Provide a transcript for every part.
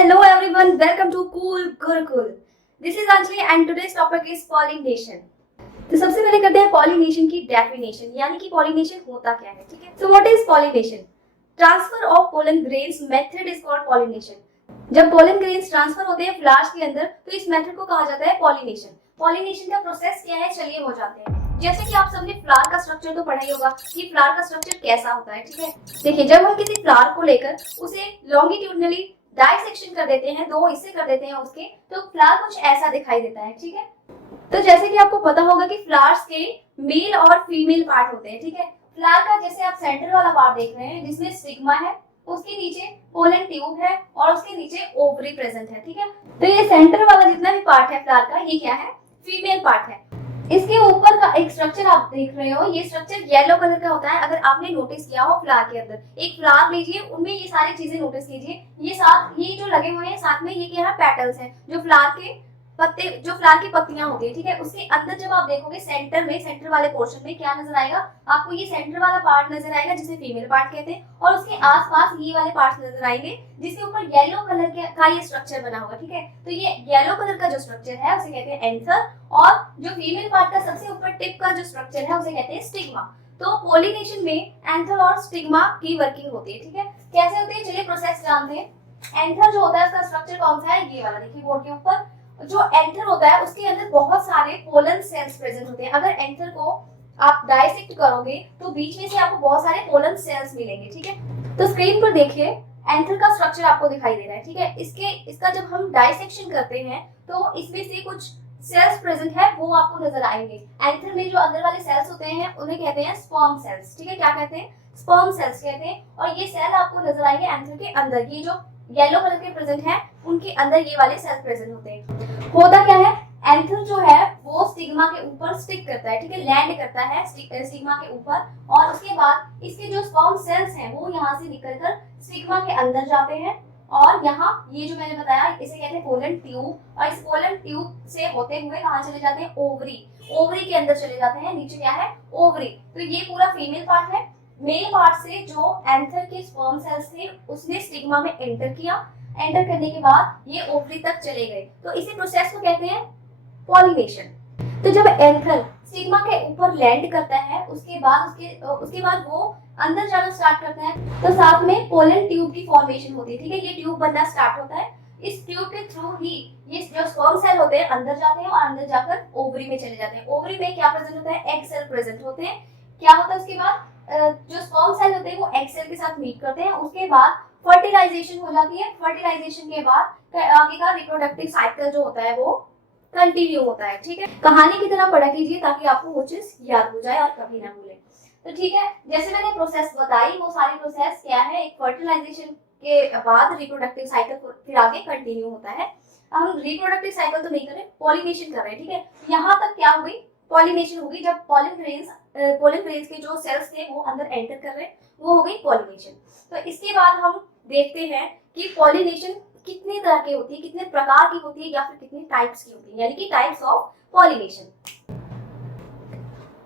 Hello everyone, welcome to Cool Gurukul. This is Anjali and today's topic is pollination. तो सबसे पहले करते हैं पॉलिनेशन की डेफिनेशन, यानी कि पॉलिनेशन होता क्या है, ठीक है। So what is pollination? Transfer of pollen grains method is called pollination. जब पोलन ग्रेन्स ट्रांसफर होते हैं फ्लावर्स के अंदर तो इस मेथड को कहा जाता है पॉलिनेशन। पॉलिनेशन का प्रोसेस क्या है, चलिए हो जाते हैं। जैसे कि आप सबने फ्लावर का स्ट्रक्चर तो पढ़ा ही होगा कि फ्लावर का स्ट्रक्चर कैसा होता है, ठीक है। देखिए, जब हम किसी फ्लावर को लेकर उसे लॉन्गिट्यूडनली डाइसेक्शन कर देते हैं, दो हिस्से कर देते हैं उसके, तो फ्लावर कुछ ऐसा दिखाई देता है, ठीक है। तो जैसे कि आपको पता होगा कि फ्लावर्स के मेल और फीमेल पार्ट होते हैं, ठीक है। फ्लावर का जैसे आप सेंटर वाला पार्ट देख रहे हैं जिसमें स्टिग्मा है, उसके नीचे पोलन ट्यूब है और उसके नीचे ओवरी प्रेजेंट है, ठीक है। तो ये सेंटर वाला जितना भी पार्ट है फ्लावर का, ये क्या है, फीमेल पार्ट है। इसके ऊपर का एक स्ट्रक्चर आप देख रहे हो, ये स्ट्रक्चर येलो कलर का होता है। अगर आपने नोटिस किया हो फ्लावर के अंदर एक फ्लावर लीजिए, उनमें ये सारी चीजें नोटिस कीजिए। ये जो लगे हुए हैं साथ में, ये क्या है, पेटल्स हैं, जो फ्लावर के पत्ते, जो फ्लावर की पत्तियां होती है, ठीक है। उसके अंदर जब आप देखोगे सेंटर में, सेंटर वाले पोर्शन में क्या नजर आएगा आपको, ये सेंटर वाला पार्ट नजर आएगा जिसे फीमेल पार्ट कहते हैं, और उसके आसपास ये वाले पार्ट्स नजर आएंगे जिसके ऊपर येलो कलर का ये स्ट्रक्चर बना होगा, ठीक है। तो ये येलो कलर का जो स्ट्रक्चर है उसे कहते हैं एंथर, और जो फीमेल पार्ट का सबसे ऊपर टिप का जो स्ट्रक्चर है उसे कहते हैं स्टिग्मा। तो पॉलिनेशन में एंथर और स्टिग्मा की वर्किंग होती है, ठीक है। कैसे होती है, चलिए प्रोसेस जानते हैं। एंथर जो होता है उसका स्ट्रक्चर कौन सा है, ये वाला देखिए बोर्ड के ऊपर। जो एंथर होता है उसके अंदर बहुत सारे पोलन सेल्स प्रेजेंट होते हैं। अगर एंथर को आप डाइसेक्ट करोगे तो बीच में से आपको बहुत सारे पोलन सेल्स मिलेंगे, ठीक है। तो स्क्रीन पर देखिए एंथर का स्ट्रक्चर आपको दिखाई दे रहा है, ठीक है। इसका जब हम डाइसेक्शन करते हैं तो इसमें से कुछ सेल्स प्रेजेंट है वो आपको नजर आएंगे। एंथर में जो अंदर वाले सेल्स होते हैं उन्हें कहते हैं स्पर्म सेल्स, ठीक है। क्या कहते हैं, स्पर्म सेल्स कहते हैं। और ये सेल आपको नजर आएंगे एंथर के अंदर, ये जो येलो कलर के प्रेजेंट है उनके अंदर ये वाले सेल प्रेजेंट होते हैं। होता क्या है, एंथर जो है वो स्टिग्मा के ऊपर स्टिक करता है, ठीक है, लैंड करता है स्टिग्मा के ऊपर, और उसके बाद इसके जो स्पर्म सेल्स हैं वो यहाँ से निकलकर स्टिग्मा के अंदर जाते हैं, और यहाँ ये जो मैंने बताया इसे कहते हैं पोलन ट्यूब, और इस पोलन ट्यूब से होते हुए कहाँ चले जाते हैं, ओवरी, ओवरी के अंदर चले जाते हैं। नीचे क्या है, ओवरी। तो ये पूरा फीमेल पार्ट है। मेल पार्ट से जो एंथर के स्पर्म सेल्स थे उसने स्टिग्मा में एंटर किया, एंटर करने के बाद ये ओवरी तक चले गए, तो इसी प्रोसेस को कहते हैं पॉलिनेशन। तो जब एंथर स्टिग्मा के ऊपर लैंड करता है उसके बाद वो अंदर जाना स्टार्ट करता है, तो साथ में पोलन ट्यूब की फॉर्मेशन होती है, ठीक है। ये ट्यूब बनना स्टार्ट होता है। इस ट्यूब के थ्रू ही ये जो स्पर्म सेल होते हैं अंदर जाते हैं और अंदर जाकर ओवरी में चले जाते हैं। ओवरी में क्या प्रेजेंट होता है, एग सेल प्रेजेंट होते हैं। क्या होता है उसके बाद, जो स्पर्म सेल होते हैं वो एग सेल के साथ मीट करते हैं, उसके बाद फर्टिलाइजेशन हो जाती है। फर्टिलाइजेशन के बाद आगे का रिप्रोडक्टिव साइकिल जो होता है वो कंटिन्यू होता है, ठीक है। कहानी की तरह पढ़ा कीजिए ताकि आपको वो चीज याद हो जाए और कभी ना भूले। तो ठीक है, जैसे मैंने प्रोसेस बताई वो सारी प्रोसेस क्या है, एक फर्टिलाइजेशन के बाद रिप्रोडक्टिव साइकिल फिर आगे कंटिन्यू होता है। हम रिप्रोडक्टिव साइकिल तो नहीं कर रहे, पॉलिनेशन कर रहे हैं, ठीक है। यहाँ तक क्या हुई, पॉलिनेशन होगी। जब पोलन ग्रेन्स के जो सेल्स थे वो अंदर एंटर कर रहे हैं, वो हो गई पॉलिनेशन। तो इसके बाद हम देखते हैं कि पॉलिनेशन कितने तरह की होती है, कितने प्रकार की होती है, या फिर कितने टाइप्स की होती है, यानी कि टाइप्स ऑफ पॉलिनेशन।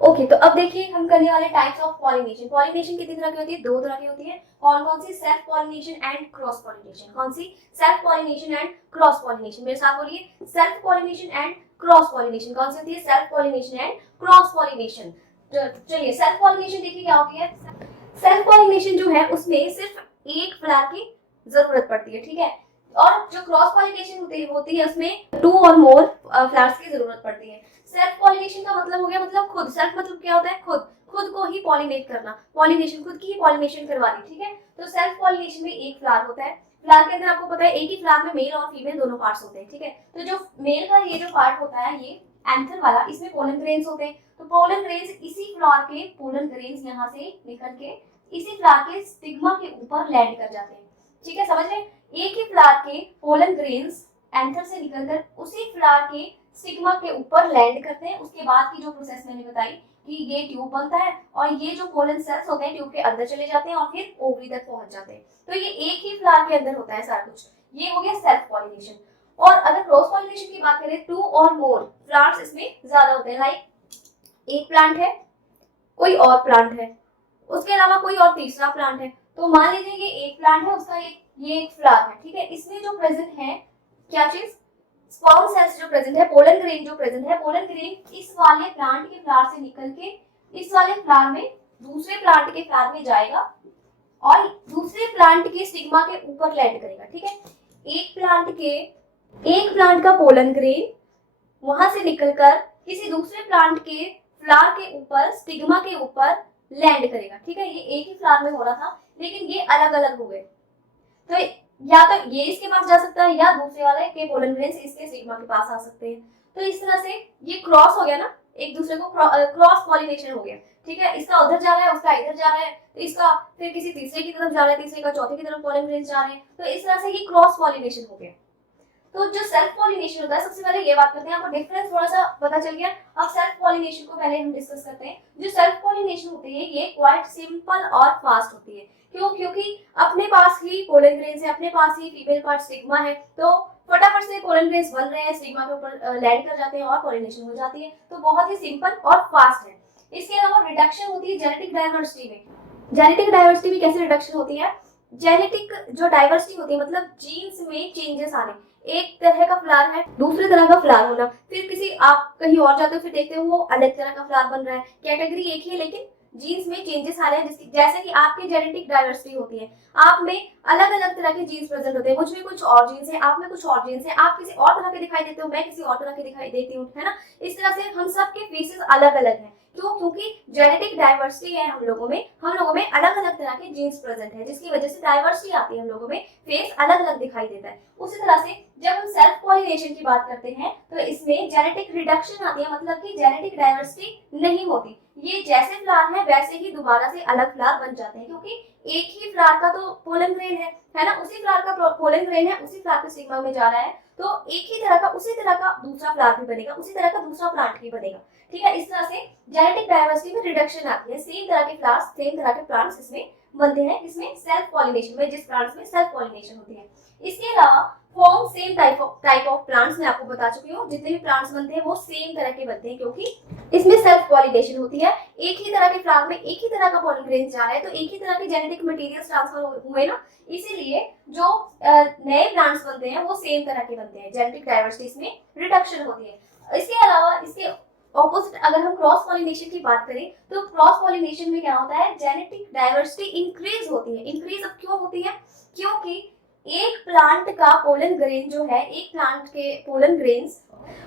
ओके, तो अब देखिए हम करने वाले टाइप्स ऑफ पॉलिनेशन। पॉलिनेशन कितनी तरह की होती है, दो तरह की होती है। कौन कौन सी, self pollination and cross pollination. कौन सी, self pollination and cross pollination. मेरे साथ बोलिए, self pollination and cross pollination. कौन सी होती है, self pollination and cross pollination. चलिए सेल्फ पॉलिनेशन देखिए क्या होती है। सेल्फ पॉलिनेशन जो है उसमें सिर्फ एक फ्लावर की जरूरत पड़ती है, ठीक है। और जो क्रॉस पॉलिनेशन होती है उसमें 2 और मोर फ्लावर्स की जरूरत पड़ती है। सेल्फ पॉलिनेशन का मतलब हो गया, मतलब खुद। सेल्फ मतलब क्या होता है, खुद को ही पॉलिनेट करना, पॉलिनेशन खुद की ही पॉलिनेशन करवानी, ठीक है। तो सेल्फ पॉलिनेशन में एक फ्लावर होता है। फ्लावर के अंदर आपको पता है एक ही फ्लावर में मेल और फीमेल दोनों पार्ट्स होते हैं, ठीक है। तो जो मेल का ये जो पार्ट होता है, ये एंथर वाला, इसमें पोलन ग्रेन्स होते हैं। तो पोलन ग्रेन्स, इसी फ्लावर के पोलन ग्रेन्स यहाँ से निकल के इसी फ्लावर के स्टिग्मा के ऊपर लैंड कर जाते हैं, ठीक है, समझ रहे। एक ही फ्लावर के पोलन ग्रेन्स एंथर से निकलकर उसी फ्लावर के स्टिग्मा के ऊपर लैंड करते हैं। उसके बाद की जो प्रोसेस मैंने बताई कि ये ट्यूब बनता है और ये जो पोलन सेल्स होते हैं ट्यूब के अंदर चले जाते हैं और फिर ओवरी तक पहुंच जाते हैं। तो ये एक ही फ्लावर के अंदर होता है सारा कुछ। ये हो गया सेल्फ पॉलिनेशन। और अगर क्रॉस पॉलिनेशन की बात करें, 2 और मोर फ्लावर्स इसमें ज्यादा होते हैं। लाइक एक प्लांट है, कोई और प्लांट है, उसके अलावा कोई और तीसरा प्लांट है। तो मान लीजिए ये एक प्लांट है, उसका एक ये एक फ्लावर है, ठीक है। इसमें जो प्रेजेंट है क्या चीज, स्पर्म सेल्स जो प्रेजेंट है, पोलन ग्रेन जो प्रेजेंट है, पोलन ग्रेन इस वाले प्लांट के फ्लावर से निकल के इस वाले फ्लावर में, दूसरे प्लांट के फ्लावर में जाएगा और दूसरे प्लांट के स्टिग्मा के ऊपर लैंड करेगा, ठीक है। एक प्लांट का पोलन ग्रेन वहां से निकलकर किसी दूसरे प्लांट के फ्लावर के ऊपर, स्टिग्मा के ऊपर लैंड करेगा, ठीक है। ये एक ही फ्लावर में हो रहा था, लेकिन ये अलग अलग हो गए। तो या तो ये इसके पास जा सकता है या दूसरे वाले के पोलन ग्रेन्स इसके स्टिग्मा के पास आ सकते हैं। तो इस तरह से ये क्रॉस हो गया ना, एक दूसरे को क्रॉस पॉलिनेशन हो गया, ठीक है। इसका उधर जा रहा है, उसका इधर जा रहा है, तो इसका फिर किसी तीसरे की तरफ जा रहा है, तीसरे का चौथे की तरफ पोलन ग्रेन्स जा रहे हैं। तो इस तरह से ये क्रॉस पॉलिनेशन हो गया। तो जो सेल्फ पॉलिनेशन होता है, सबसे पहले ये बात करते हैं, आपको डिफरेंस थोड़ा सा पता चल गया। अब सेल्फ पॉलिनेशन को पहले हम डिस्कस करते हैं। जो सेल्फ पॉलिनेशन होती है ये क्वाइट सिंपल और फास्ट होती है। क्यों? क्योंकि अपने पास ही पोलन ग्रेन्स है, अपने पास ही फीमेल पार्ट स्टिग्मा है, तो फटाफट से पोलन ग्रेन्स बन रहे हैं, स्टिग्मा के ऊपर लैंड कर जाते हैं और पॉलिनेशन हो जाती है। तो बहुत ही सिंपल और फास्ट है। इसके अलावा रिडक्शन होती है जेनेटिक डाइवर्सिटी में। जेनेटिक डाइवर्सिटी में कैसे रिडक्शन होती है? जेनेटिक जो डाइवर्सिटी होती है मतलब जीन्स में चेंजेस आने, एक तरह का फ्लावर है, दूसरे तरह का फ्लावर होना, फिर किसी आप कहीं और जाते हो फिर देखते हो वो अलग तरह का फ्लावर बन रहा है, कैटेगरी एक ही है लेकिन जीन्स में चेंजेस आ रहे हैं। जैसे कि आपकी जेनेटिक डाइवर्सिटी होती है, आप में अलग अलग तरह के जीन्स प्रेजेंट होते हैं, मुझ में कुछ और जीन्स है, आप में कुछ और जीन्स है, आप किसी और तरह के दिखाई देते हो, मैं किसी और तरह के दिखाई देती हूँ, है ना। इस तरह से हम सब के फेसेस अलग अलग हैं। क्यों? क्योंकि जेनेटिक डाइवर्सिटी है हम लोगों में अलग अलग तरह के जीन्स प्रेजेंट है, जिसकी वजह से डाइवर्सिटी आती है, हम लोगों में फेस अलग अलग दिखाई देता है। उसी तरह से जब हम सेल्फ पॉलिनेशन की बात करते हैं तो इसमें जेनेटिक रिडक्शन आती है, मतलब कि जेनेटिक डाइवर्सिटी नहीं होती। ये जैसे फ्लावर है वैसे ही दोबारा से अलग फ्लावर बन जाते हैं, क्योंकि एक ही फ्लावर का तो पोलन ग्रेन है ना, उसी फ्लावर का पोलन ग्रेन है, उसी फ्लावर के स्टिग्मा में जा रहा है, तो एक ही तरह का उसी तरह का दूसरा फ्लावर भी बनेगा, उसी तरह का दूसरा प्लांट भी बनेगा, ठीक है। इस तरह से जेनेटिक डाइवर्सिटी में रिडक्शन आती है। सेम तरह के फ्लावर्स, सेम तरह के प्लांट्स इसमें बनते हैं, इसमें सेल्फ पॉलिनेशन में, जिस प्लांट्स में सेल्फ पॉलिनेशन होती है। इसके अलावा form same type of plants मैं आपको बता चुकी हूँ, जितने भी प्लांट्स बनते हैं वो सेम तरह के बनते हैं, क्योंकि इसमें सेल्फ पॉलिनेशन होती है। एक ही तरह के फ्लावर में एक ही तरह का पोलन ग्रेन जा रहा है, तो एक ही तरह के जेनेटिक मटेरियल्स ट्रांसफर हुए ना, इसीलिए जो नए प्लांट्स बनते हैं वो सेम तरह के बनते हैं। जेनेटिक डाइवर्सिटी इसमें रिडक्शन होती है। इसके अलावा इसके ऑपोजिट अगर हम क्रॉस पॉलिनेशन की बात करें तो क्रॉस पॉलिनेशन में क्या होता है, जेनेटिक डाइवर्सिटी इंक्रीज होती है। इंक्रीज अब क्यों होती है? क्योंकि एक प्लांट का पोलन ग्रेन जो है, एक प्लांट के पोलन ग्रेन्स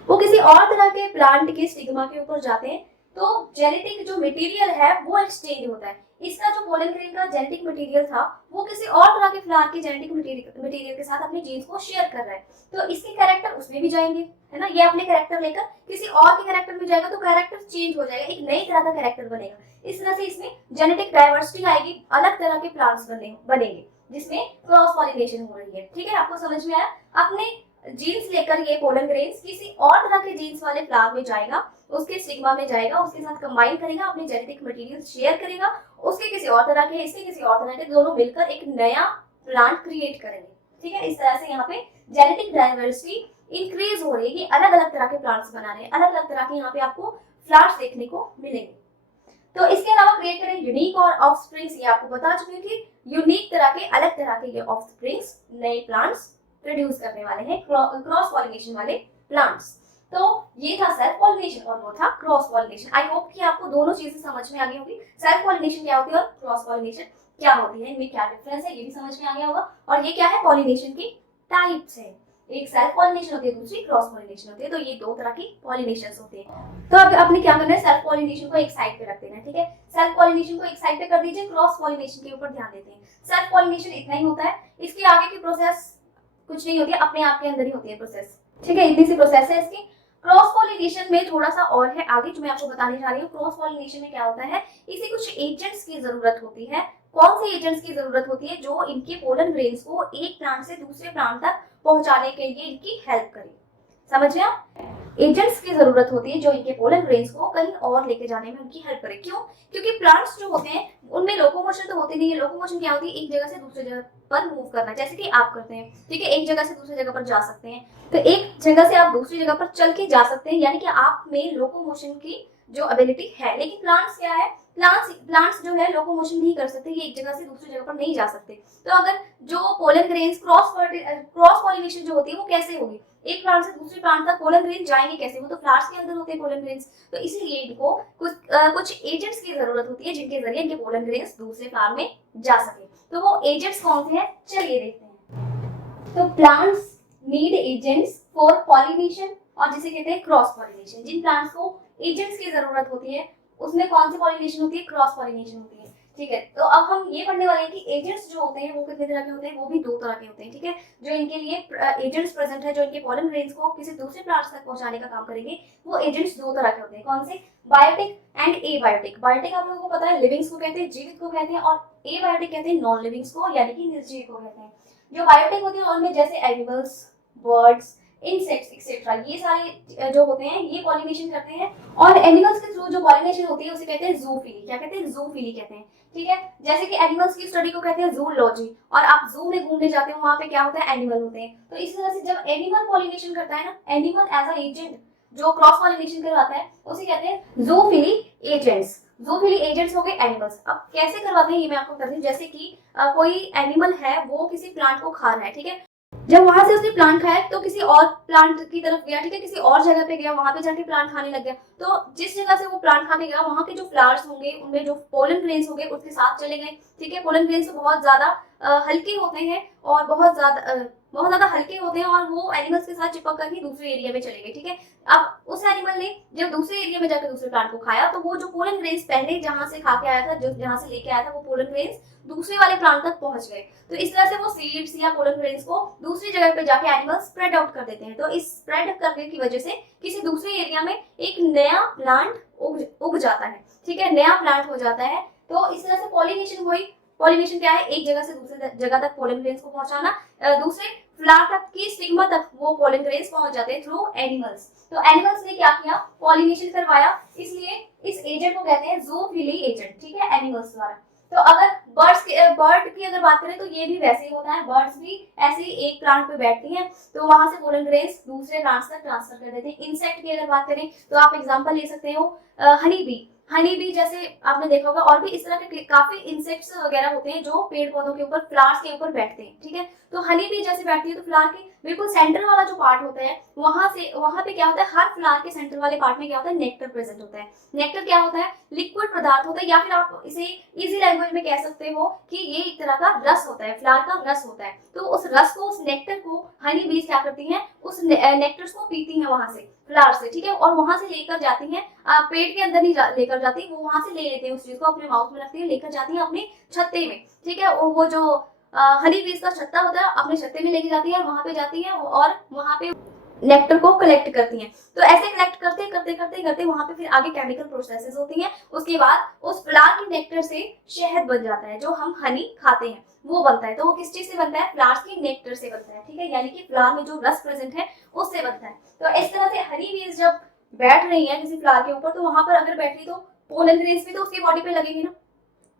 वो किसी और तरह के प्लांट के स्टिग्मा के ऊपर जाते हैं, तो जेनेटिक जो मटेरियल है वो एक्सचेंज होता है। इसका जो पोलन ग्रेन का जेनेटिक मटेरियल था वो किसी और तरह के फ्लावर के जेनेटिक मटेरियल के साथ अपने जीन्स को शेयर कर रहा है, तो इसके कैरेक्टर उसमें भी जाएंगे, है ना। ये अपने कैरेक्टर लेकर किसी और के कैरेक्टर में जाएगा तो कैरेक्टर चेंज हो जाएगा, एक नई तरह का कैरेक्टर बनेगा। इस तरह से इसमें जेनेटिक डाइवर्सिटी आएगी, अलग तरह के प्लांट्स बनेंगे जिसमें क्रॉस पॉलिनेशन हो रही है, ठीक है। आपको समझ में आया? अपने जीन्स लेकर ये पोलन ग्रेन्स किसी और तरह के जीन्स वाले फ्लावर में जाएगा, उसके स्टिग्मा में जाएगा, उसके साथ कंबाइन करेगा, अपने जेनेटिक मटेरियल शेयर करेगा, उसके किसी और तरह के, इसके किसी और तरह के, दोनों मिलकर एक नया प्लांट क्रिएट करेंगे, ठीक है। इस तरह से यहाँ पे जेनेटिक डाइवर्सिटी इंक्रीज हो रही है, कि अलग अलग तरह के प्लांट्स बना रहे हैं, अलग अलग तरह के यहाँ पे आपको फ्लावर्स देखने को मिलेंगे। तो इसके अलावा क्रिएट करें यूनिक और ऑफस्प्रिंग्स, ये आपको बता चुके हैं कि यूनिक तरह के, अलग तरह के ये ऑफस्प्रिंग्स नए प्लांट्स प्रोड्यूस करने वाले हैं, क्रॉस पॉलिनेशन वाले प्लांट्स। तो ये था सेल्फ पॉलिनेशन और वो था क्रॉस पॉलिनेशन। आई होप कि आपको दोनों चीजें समझ में आ गई होगी, सेल्फ पॉलिनेशन क्या होती है और क्रॉस पॉलिनेशन क्या होती है, इनमें क्या डिफरेंस है ये भी समझ में आ गया होगा। और ये क्या है, पॉलिनेशन की टाइप्स है, एक सेल्फ पॉलिनेशन होती है, दूसरी क्रॉस पॉलिनेशन होती है। तो ये दो तरह की पॉलिनेशंस होती है। तो अब आपने क्या करना है, सेल्फ पॉलिनेशन को एक साइड पे रख देना है, ठीक है। सेल्फ पॉलिनेशन को एक साइड पे कर दीजिए, क्रॉस पॉलिनेशन के ऊपर ध्यान देते हैं। सेल्फ पॉलिनेशन इतना ही होता है, इसके आगे की प्रोसेस कुछ नहीं होती है, अपने आप के अंदर ही होती है प्रोसेस, ठीक है। इतनी सी प्रोसेस है इसकी। क्रॉस पॉलिनेशन में थोड़ा सा और है आगे जो मैं आपको बताने जा रही हूँ। क्रॉस पॉलिनेशन में क्या होता है, इसे कुछ एजेंट्स की जरूरत होती है। कौन से एजेंट्स की जरूरत होती है? जो इनके पोलन ग्रेन्स को एक प्लांट से दूसरे प्लांट तक पहुंचाने के लिए इनकी हेल्प करे। समझ गए आप? एजेंट्स की जरूरत होती है जो इनके पोलन ग्रेन्स को कहीं और लेके जाने में उनकी हेल्प करे। क्यों? क्योंकि प्लांट्स जो होते हैं उनमें लोकोमोशन तो होती नहीं है। लोकोमोशन क्या होती है? एक जगह से दूसरी जगह पर मूव करना, जैसे कि आप करते हैं, ठीक है। एक जगह से दूसरी जगह पर जा सकते हैं, तो एक जगह से आप दूसरी जगह पर चल के जा सकते हैं, यानी कि आप में लोकोमोशन की जो एबिलिटी है। लेकिन प्लांट्स क्या है, प्लांट्स जो है लोकोमोशन नहीं कर सकते, ये एक जगह से दूसरी जगह पर नहीं जा सकते। तो अगर जो पोलन ग्रेन्स क्रॉस पॉलिनेशन जो होती है वो कैसे होगी, एक प्लांट से दूसरे प्लांट तक पोलन ग्रेन जाएंगे कैसे, वो तो फ्लावर्स के अंदर होते हैं पोलन ग्रेन्स। तो इसीलिए इनको कुछ एजेंट्स की जरूरत होती है जिनके जरिए इनके पोलन ग्रेन्स दूसरे फ्लावर में जा सके। तो वो एजेंट्स कौन से हैं, चलिए देखते हैं। तो plants need agents for pollination, और जिसे कहते हैं क्रॉस पॉलिनेशन। जिन प्लांट्स को एजेंट्स की जरूरत होती है उसमें कौन सी पॉलिनेशन होती है, क्रॉस पॉलिनेशन होती है। ठीक है, तो अब हम ये पढ़ने वाले हैं कि एजेंट्स जो होते हैं वो कितने तरह के होते हैं, वो भी 2 तरह के होते हैं। ठीक है, जो इनके लिए एजेंट्स प्रेजेंट है, जो इनके पॉलन ग्रेन्स को किसी दूसरे प्लांट्स तक पहुंचाने का काम करेंगे, वो एजेंट्स 2 तरह के होते हैं। कौन से, बायोटिक एंड एबायोटिक। बायोटिक आप लोगों को पता है लिविंग्स को कहते हैं, जीवित को कहते हैं, और एबायोटिक कहते हैं नॉन लिविंग्स को यानी कि निर्जीव को कहते हैं। जो बायोटिक होते हैं उनमें जैसे एनिमल्स, बर्ड्स, इंसेक्ट्स एक्सेट्रा, ये सारे जो होते हैं ये पॉलिनेशन करते हैं। और एनिमल्स के थ्रू जो पॉलिनेशन होती है उसे कहते हैं जूफिली। क्या कहते हैं, जूफिली कहते हैं। ठीक है, जैसे कि एनिमल्स की स्टडी को कहते हैं जूलॉजी, और आप जू में घूमने जाते हो वहां पे क्या होता है, एनिमल होते हैं। तो इस तरह से जब एनिमल पॉलिनेशन करता है ना, एनिमल एज अ एजेंट जो क्रॉस पॉलिनेशन करवाता है उसे कहते हैं जूफिली एजेंट्स। जूफिली एजेंट्स हो गए एनिमल्स। अब कैसे करवाते हैं ये मैं आपको बताती हूँ। जैसे कि कोई एनिमल है वो किसी प्लांट को खा रहा है, ठीक है, जब वहां से उसने प्लांट खाया तो किसी और प्लांट की तरफ गया, ठीक है, किसी और जगह पे गया, वहां पे जाके प्लांट खाने लग गया। तो जिस जगह से वो प्लांट खाने गया वहां के जो फ्लावर्स होंगे उनमें जो पोलन ग्रेन्स होंगे उसके साथ चले गए। ठीक है, पोलन ग्रेन्स बहुत ज्यादा हल्के होते हैं और बहुत ज्यादा हल्के होते हैं और वो एनिमल्स के साथ चिपक कर ही दूसरे एरिया में चले गए। ठीक है, अब उस एनिमल ने जब दूसरे एरिया में जाकर दूसरे प्लांट को खाया तो वो जो पोलन ग्रेन्स पहले जहां से खा के आया था, जो जहां से लेके आया था, वो पोलन ग्रेन्स दूसरे वाले प्लांट तक पहुंच गए। तो इस तरह से वो सीड्स या पोलन ग्रेन्स को दूसरी जगह पे जाके एनिमल स्प्रेड आउट कर देते हैं। तो इस स्प्रेड करने की वजह से किसी दूसरे एरिया में एक नया प्लांट उग जाता है। ठीक है, नया प्लांट हो जाता है। तो इस तरह से पॉलिनेशन हुई। पॉलिनेशन क्या है, एक जगह से दूसरी जगह तक पोलन ग्रेन्स को पहुंचाना, दूसरे फ्लावर तक की स्टिग्मा तक वो पोलन ग्रेन्स पहुंच जाते हैं थ्रू एनिमल्स। तो एनिमल्स ने क्या किया, पॉलिनेशन करवाया, इसलिए इस एजेंट को कहते हैं जूफिली एजेंट। ठीक है, एनिमल्स द्वारा। तो अगर बर्ड की अगर बात करें तो ये भी वैसे ही होता है। बर्ड्स भी ऐसे ही एक प्लांट पे बैठती हैं तो वहां से पोलन ग्रेन्स दूसरे प्लांट्स तक ट्रांसफर कर देते हैं। इंसेक्ट की अगर बात करें तो आप एग्जांपल ले सकते हो हनी बी जैसे आपने देखा होगा, और भी इस तरह के काफी इंसेक्ट्स वगैरह होते हैं जो पेड़ पौधों के ऊपर, फ्लावर्स के ऊपर बैठते हैं। ठीक है, तो हनी बी जैसे बैठती है तो फ्लावर के बिल्कुल सेंटर वाला जो पार्ट होता है वहां पे क्या होता है, हर फ्लावर के सेंटर वाले पार्ट में क्या होता है, नेक्टर प्रेजेंट होता है। नेक्टर क्या होता है, लिक्विड पदार्थ होता है, या फिर आप इसे इजी लैंग्वेज में कह सकते हो कि ये एक तरह का रस होता है, फ्लावर का रस होता है। तो उस रस को, उस नेक्टर को हनी बीज क्या करती हैं, उस नेक्टर्स को पीती हैं वहां से, फ्लावर से। ठीक है, और वहां से लेकर जाती हैं, पेट के अंदर नहीं लेकर जाती, वो वहां से ले लेते हैं उस चीज को, अपने माउथ में रखती है, लेकर जाती है अपने छत्ते में। ठीक है, वो जो हनी बीज का छत्ता होता है अपने छत्ते में लेके जाती है, वहां पे जाती है और वहां पे नेक्टर को कलेक्ट करती हैं। तो ऐसे कलेक्ट करते वहां पे फिर आगे केमिकल प्रोसेसेस होती हैं। उसके बाद उस फ्लावर की नेक्टर से शहद बन जाता है, जो हम हनी खाते हैं वो बनता है। तो वो किस चीज से बनता है, फ्लावर्स की नेक्टर से बनता है। ठीक है, यानी कि फ्लावर में जो रस प्रेजेंट है उससे बनता है। तो इस तरह से हनी बीज जब बैठ रही है किसी फ्लावर के ऊपर, तो वहां पर अगर बैठी तो पोलन ग्रेन्स भी तो उसकी बॉडी पे लगेगी ना।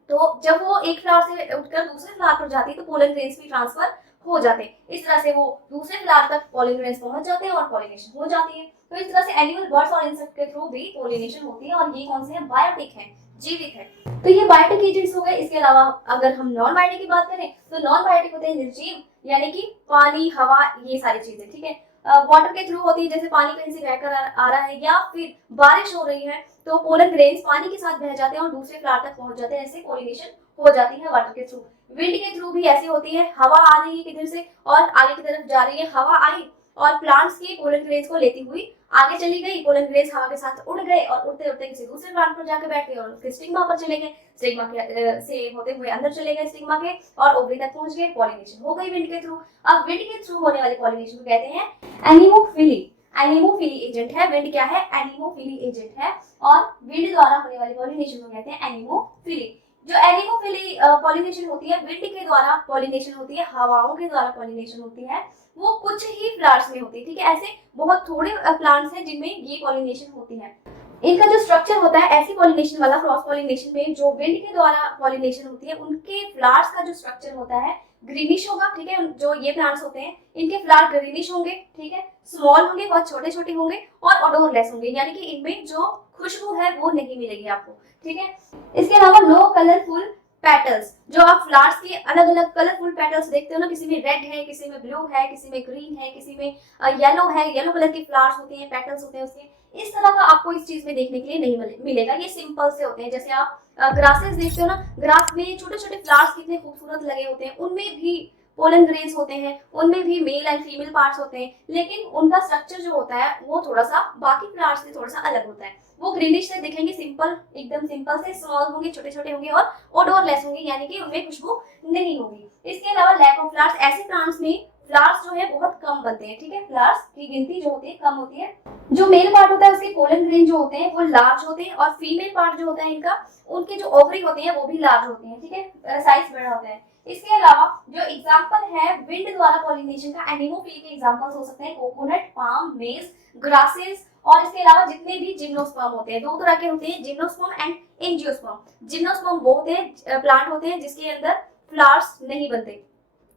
तो जब वो एक फ्लावर से उठकर दूसरे फ्लावर पर जाती है तो पोलन ग्रेन्स भी ट्रांसफर हो जाते हैं। इस तरह से वो दूसरे फ्लावर तक पोलन ग्रेन्स पहुंच जाते हैं और पॉलिनेशन हो जाती है। तो इस तरह से एनिमल, बर्ड्स और इंसेक्ट के थ्रू भी पॉलिनेशन होती है, और ये कौन से हैं, बायोटिक है, जीवित है। तो ये बायोटिक एजेंट्स हो गए। इसके अलावा अगर हम नॉन बायोटिक की बात करें तो नॉन बायोटिक होते हैं निर्जीव, यानी कि पानी, हवा, ये सारी चीजें। ठीक है, वाटर के थ्रू होती है, जैसे पानी कहीं से बहकर आ रहा है या फिर बारिश हो रही है तो पोलन ग्रेन्स पानी के साथ बह जाते हैं और दूसरे फ्लावर तक पहुंच जाते हैं। ऐसे पॉलिनेशन हो जाती है वाटर के थ्रू। विंड के थ्रू भी ऐसी होती है, हवा आ रही है किधर से और आगे की तरफ जा रही है, हवा आई और प्लांट्स के पोलन ग्रेन्स को लेती हुई आगे चली गई। पोलन ग्रेन्स हवा के साथ उड़ गए और उड़ते उड़ते किसी दूसरे प्लांट पर जाकर बैठ गए और उसके स्टिग्मा पर चले गए, स्टिग्मा के से होते हुए अंदर चले गए स्टिग्मा के और ओवरी तक पहुंच गए। पॉलिनेशन हो गई विंड के थ्रू। अब विंड के थ्रू होने वाले पॉलिनेशन को कहते हैं एनिमोफिली। एनिमोफिली एजेंट है विंड। क्या है, एनिमोफिली एजेंट है, और विंड द्वारा होने वाली पॉलिनेशन को कहते हैं एनिमोफिली। जो एनिमोफिली पॉलिनेशन होती है, विंड के द्वारा पॉलिनेशन होती है, हवाओं के द्वारा पॉलिनेशन होती है, वो कुछ ही प्लांट्स में होती है। ठीक है, ऐसे बहुत थोड़े प्लांट्स हैं जिनमें ये पॉलिनेशन होती है। इनका जो स्ट्रक्चर होता है, ऐसी पॉलिनेशन वाला, क्रॉस पॉलिनेशन में जो विंड के द्वारा पॉलिनेशन होती है, उनके फ्लावर्स का जो स्ट्रक्चर होता है ग्रीनिश होगा। ठीक है, जो ये प्लांट्स होते हैं इनके फ्लावर ग्रीनिश होंगे। ठीक है, स्मॉल होंगे, बहुत छोटे छोटे होंगे और ओडोरलेस होंगे, यानी कि इनमें जो खुशबू है वो नहीं मिलेगी आपको, ठीक है। इसके अलावा नो कलरफुल पेटल्स, जो आप फ्लावर्स के अलग अलग कलरफुल पेटल्स देखते हो ना, किसी में रेड है, किसी में ब्लू है, किसी में ग्रीन है, किसी में येलो है, येलो कलर के फ्लावर्स होते हैं, पेटल्स होते हैं उसके, इस तरह का आपको इस चीज में देखने के लिए नहीं मिलेगा। ये सिंपल से होते हैं। जैसे आप ग्रासेस देखते हो ना, ग्रास में छोटे छोटे फ्लावर्स कितने खूबसूरत लगे होते हैं, उनमें भी पोलन ग्रेन्स होते हैं, उनमें भी मेल एंड फीमेल पार्ट्स होते हैं, लेकिन उनका स्ट्रक्चर जो होता है वो थोड़ा सा बाकी फ्लावर्स से थोड़ा सा अलग होता है। वो ग्रीनिश से दिखेंगे, सिंपल, एकदम सिंपल से स्मॉल होंगे, छोटे छोटे होंगे और ओडोरलेस होंगे, यानी कि उनमें खुशबू नहीं होगी। इसके अलावा लैक ऑफ फ्लावर्स, ऐसे प्लांट्स में फ्लावर्स जो है बहुत कम बनते हैं, ठीक है। फ्लावर्स की गिनती जो होती है कम होती है। जो मेल पार्ट होता है उसके पोलन ग्रेन जो होते हैं वो लार्ज होते हैं, और फीमेल पार्ट जो होता है इनका, उनके जो ओवरी होते हैं वो भी लार्ज होते हैं, ठीक है, साइज बड़ा होता है। इसके अलावा जो एग्जांपल है विंड द्वारा पॉलिनेशन का, एनीमोफिल के एग्जांपल्स हो सकते हैं कोकोनट, पाम, मेज, ग्रासेस, और इसके अलावा जितने भी जिम्नोस्पर्म होते हैं, दो तरह के होते हैं, जिम्नोस्पर्म एंड एंजियोस्पर्म। जिम्नोस्पर्म वो होते हैं प्लांट होते हैं जिसके अंदर फ्लावर्स नहीं बनते,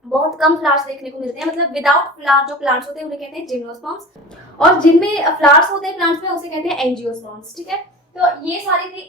बहुत कम फ्लावर्स देखने को मिलते हैं, मतलब विदाउट फ्लावर जो प्लांट्स होते हैं उन्हें कहते हैं जिम्नोस्पर्म्स, और जिनमें फ्लावर्स होते हैं प्लांट्स में उसे कहते हैं एंजियोस्पर्म्स, ठीक है। तो ये सारे थे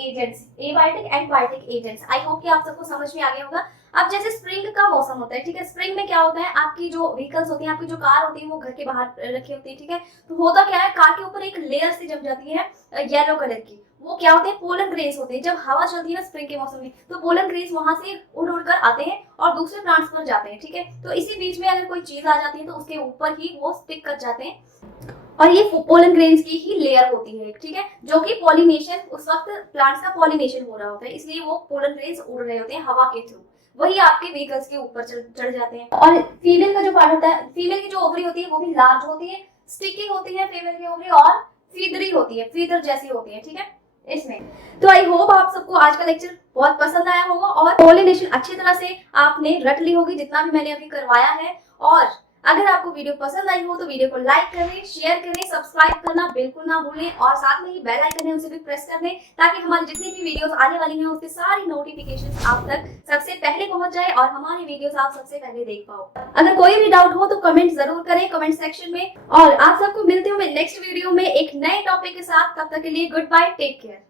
agents, abiotic and biotic agents. I hope कि आप सबको समझ में आ गया होगा। अब जैसे स्प्रिंग का मौसम होता है, ठीक है, स्प्रिंग में क्या होता है, आपकी जो व्हीकल्स होती हैं, आपकी जो कार होती है वो घर के बाहर रखी होती है, ठीक है। तो होता क्या है, कार के ऊपर एक लेयर सी जम जाती है येलो कलर की, वो क्या होते हैं, पोलन ग्रेन्स होते हैं। जब हवा चलती है ना स्प्रिंग के मौसम में, तो पोलन ग्रेन्स वहां से उड़ उड़ कर आते हैं और दूसरे प्लांट्स पर जाते हैं, ठीक है। तो इसी बीच में अगर कोई चीज आ जाती है तो उसके ऊपर ही वो स्टिक कर जाते हैं, और ये पोलन ग्रेन्स की ही लेयर होती है, ठीक है, जो कि पॉलिनेशन, उस वक्त प्लांट्स का पॉलिनेशन हो रहा होता है, इसलिए वो पोलन ग्रेन्स उड़ रहे होते हैं हवा के थ्रू, वही आपके व्हीकल्स के ऊपर चढ़ जाते हैं। और फीमेल का जो पार्ट होता है, फीमेल की जो ओवरी होती है वो भी लार्ज होती है, स्टिकी होती है फीमेल की ओवरी, और फीदरी होती है, फीदर जैसी होती है, ठीक है इसमें। तो आई होप आप सबको आज का लेक्चर बहुत पसंद आया होगा और पॉलिनेशन अच्छी तरह से आपने रट ली होगी, जितना भी मैंने अभी करवाया है। और अगर आपको वीडियो पसंद आई हो तो वीडियो को लाइक करें, शेयर करें, सब्सक्राइब करना बिल्कुल ना भूलें, और साथ में ही बेल आइकन है उसे भी प्रेस कर दें, ताकि हमारी जितनी भी वीडियोस आने वाली हैं उसकी सारी नोटिफिकेशंस आप तक सबसे पहले पहुंच जाए और हमारी वीडियोस आप सबसे पहले देख पाओ। अगर कोई भी डाउट हो तो कमेंट जरूर करें कमेंट सेक्शन में, और आप सबको मिलती हूँ मैं नेक्स्ट वीडियो में एक नए टॉपिक के साथ। तब तक के लिए गुड बाय, टेक केयर।